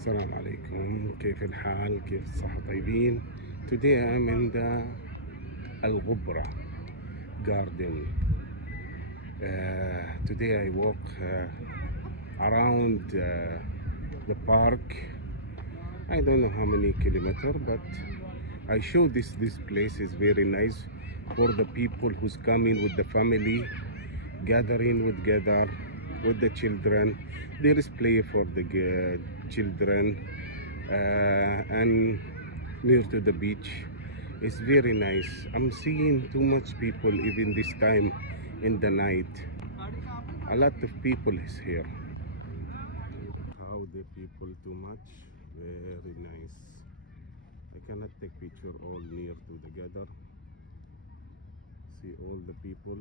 السلام عليكم، كيف الحال؟ كيف الصحة؟ طيبين؟ Today I'm in the الغبرة garden. Today I walk around the park. I don't know how many kilometers, but I show this place is very nice for the people who's coming with the family, gathering with the children. There is play for the children and near to the beach. It's very nice. I'm seeing too much people even this time in the night. A lot of people is here. How the people too much. Very nice. I cannot take picture all near to together. See all the people.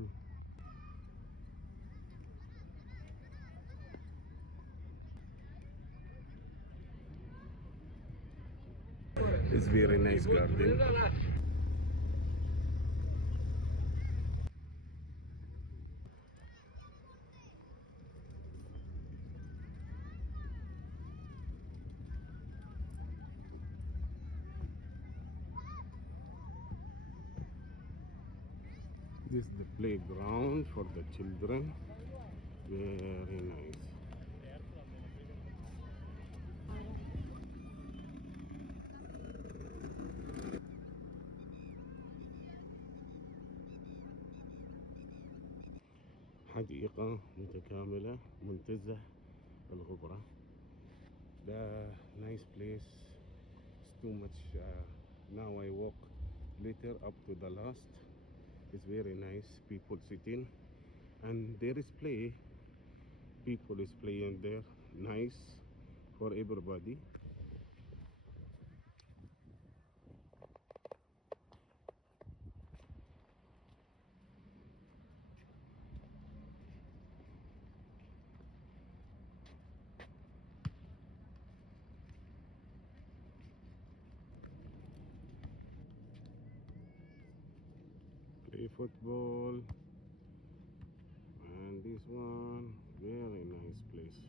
It's very nice garden. This is the playground for the children. Very nice. حديقة متكاملة منتزه الغبرة. The nice place. It's too much. Now I walk later up to the last. It's very nice. People sitting and there is play. People is playing there. Nice for everybody. Play football, and this one very nice place.